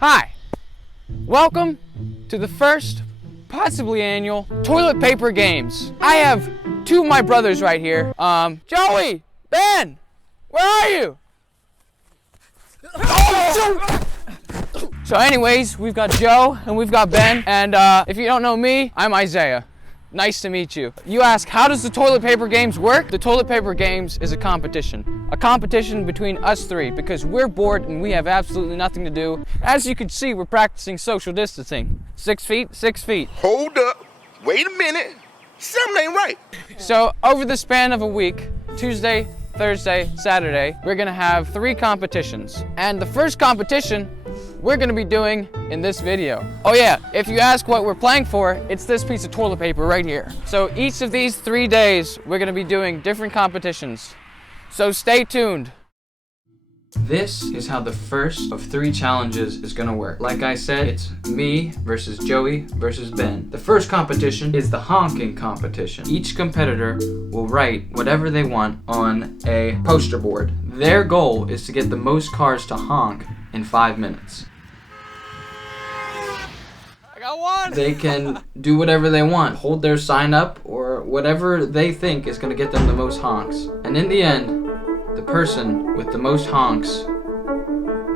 Hi, welcome to the first, possibly annual, toilet paper games. I have two of my brothers right here. Joey, Ben, where are you? So anyways, we've got Joe and we've got Ben, and if you don't know me, I'm Isaiah. Nice to meet you. You ask, how does the toilet paper games work? The toilet paper games is a competition. A competition between us three because we're bored and we have absolutely nothing to do. As you can see, we're practicing social distancing. 6 feet, 6 feet. Hold up, wait a minute. Something ain't right. So over the span of a week, Tuesday, Thursday, Saturday, we're gonna have 3 competitions. And the first competition we're gonna be doing in this video. Oh yeah, if you ask what we're playing for, it's this piece of toilet paper right here. So each of these 3 days, we're gonna be doing different competitions. So stay tuned. This is how the first of 3 challenges is gonna work. Like I said, it's me versus Joey versus Ben. The first competition is the honking competition. Each competitor will write whatever they want on a poster board. Their goal is to get the most cars to honk in 5 minutes. I got one! They can do whatever they want, hold their sign up, or whatever they think is gonna get them the most honks. And in the end, the person with the most honks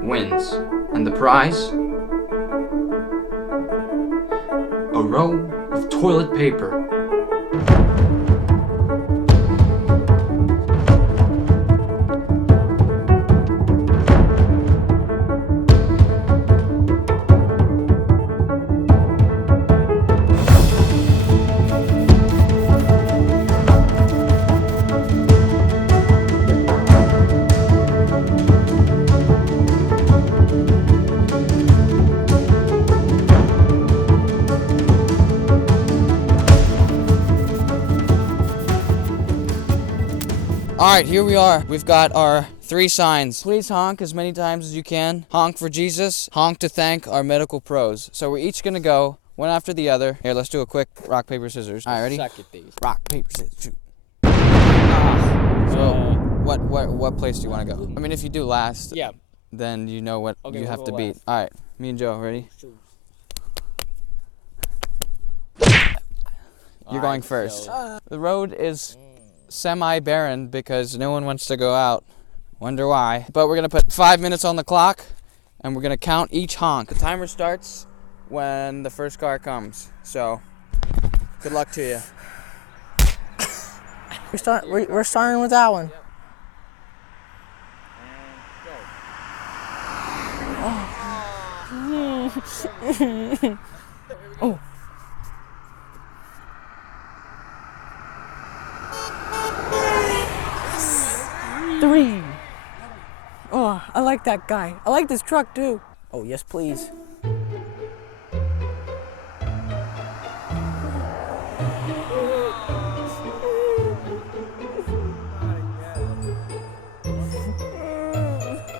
wins. And the prize? A roll of toilet paper. Alright, here we are. We've got our 3 signs. Please honk as many times as you can. Honk for Jesus. Honk to thank our medical pros. So we're each gonna go one after the other. Here, let's do a quick rock, paper, scissors. Alright, ready? Suck at these. Rock, paper, scissors, shoot. So, what place do you want to go? I mean, if you do last, Yeah. then you know what Okay, you we'll have go to beat. last. Alright, me and Joe, ready? Shoot. You're going Alright, first. so- The road is semi-barren because no one wants to go out. Wonder why. But we're gonna put 5 minutes on the clock and we're gonna count each honk. The timer starts when the first car comes. So, good luck to you. We're starting with that one. Oh. 3. Oh, I like that guy. I like this truck too. Oh, yes, please.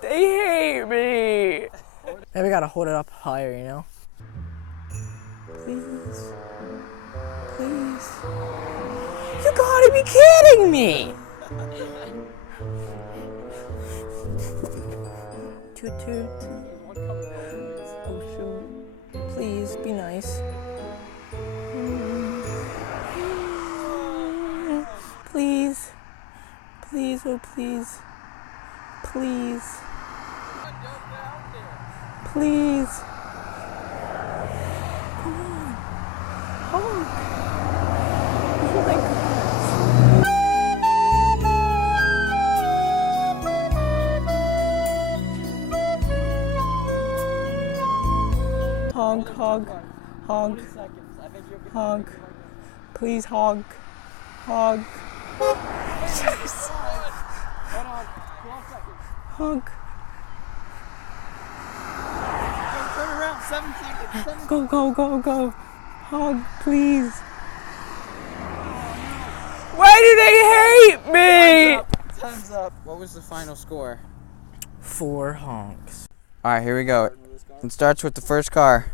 They hate me. Now we gotta hold it up higher, you know? Please. Please. You gotta be kidding me! Toot toot. Oh shoot. Please, be nice. Please. Please, oh please. Please. Please. Come on. Honk. Oh my God. Honk, honk, honk, honk. Please honk, honk. Yes. Honk. Turn around, 7 seconds. Go, go, go, go. Honk, please. Why do they hate me? Time's up. What was the final score? 4 honks. Alright, here we go. It starts with the first car.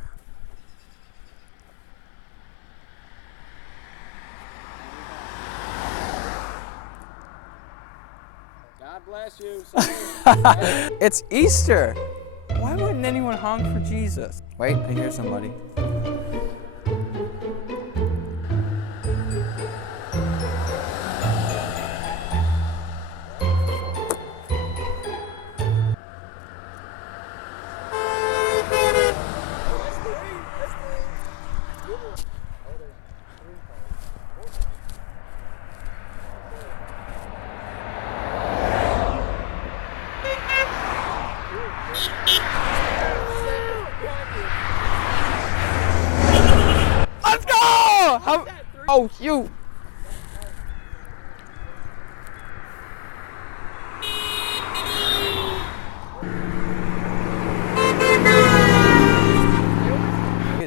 God bless you. Sorry. It's Easter. Why wouldn't anyone honk for Jesus? Wait, I hear somebody. Let's go! Oh, you.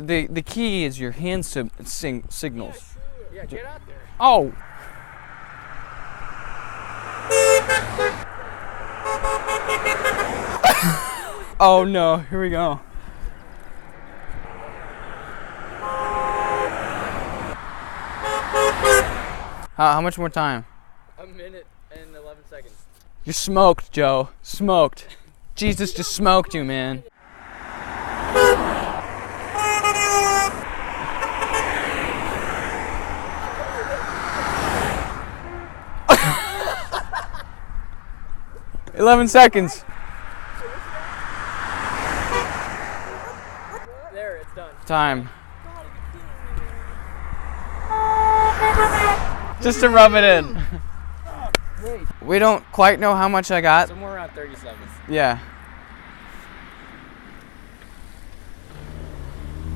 The key is your hand signals. Yeah, get out there. Oh. Oh no, here we go. How much more time? A minute and 11 seconds. You're smoked, Joe. Smoked. Jesus just smoked you, man. "11 seconds. There, it's done. Time. Just to rub it in. We don't quite know how much I got. Somewhere around 30 seconds. Yeah.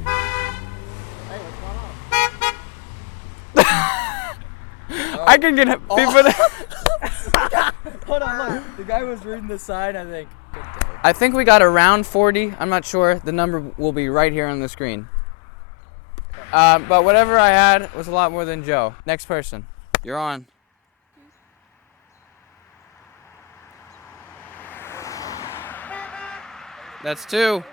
Hey, what's going on? I can get people to... Hold on, look. The guy was reading the sign, I think. I think we got around 40. I'm not sure. The number will be right here on the screen. But whatever I had was a lot more than Joe. Next person. You're on. That's 2.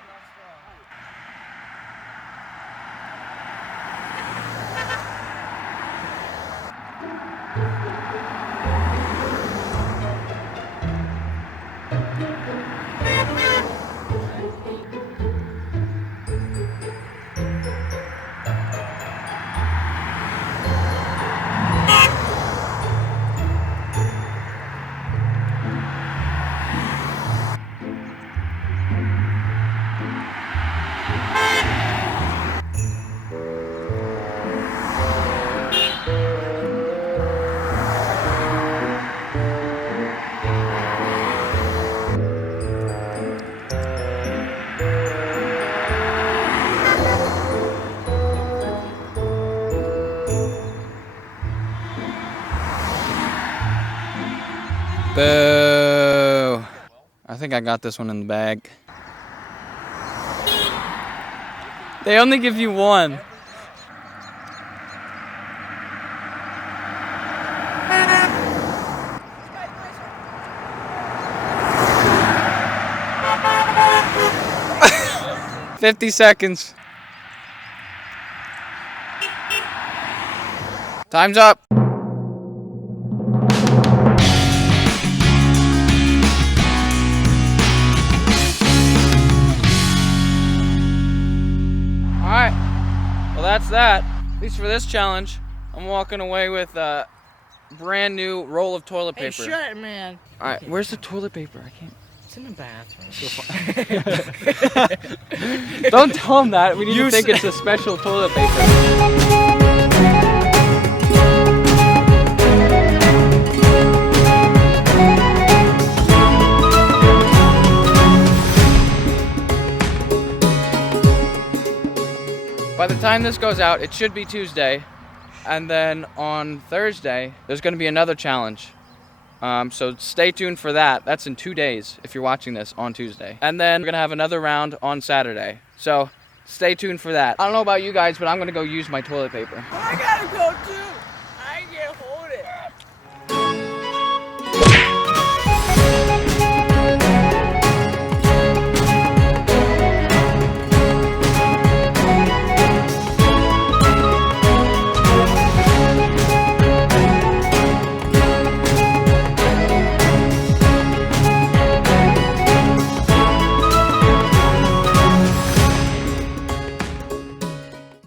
Boo! I think I got this one in the bag. They only give you one. "50 seconds. Time's up. Alright, well that's that. At least for this challenge. I'm walking away with a brand new roll of toilet paper. Hey, shut it, man. Alright, where's the toilet paper? I can't. It's in the bathroom. Don't tell him that. We need to think it's a special toilet paper. By the time this goes out, it should be Tuesday. And then on Thursday, there's going to be another challenge. So stay tuned for that. That's in 2 days if you're watching this on Tuesday. And then we're going to have another round on Saturday. So stay tuned for that. I don't know about you guys, but I'm going to go use my toilet paper. I gotta go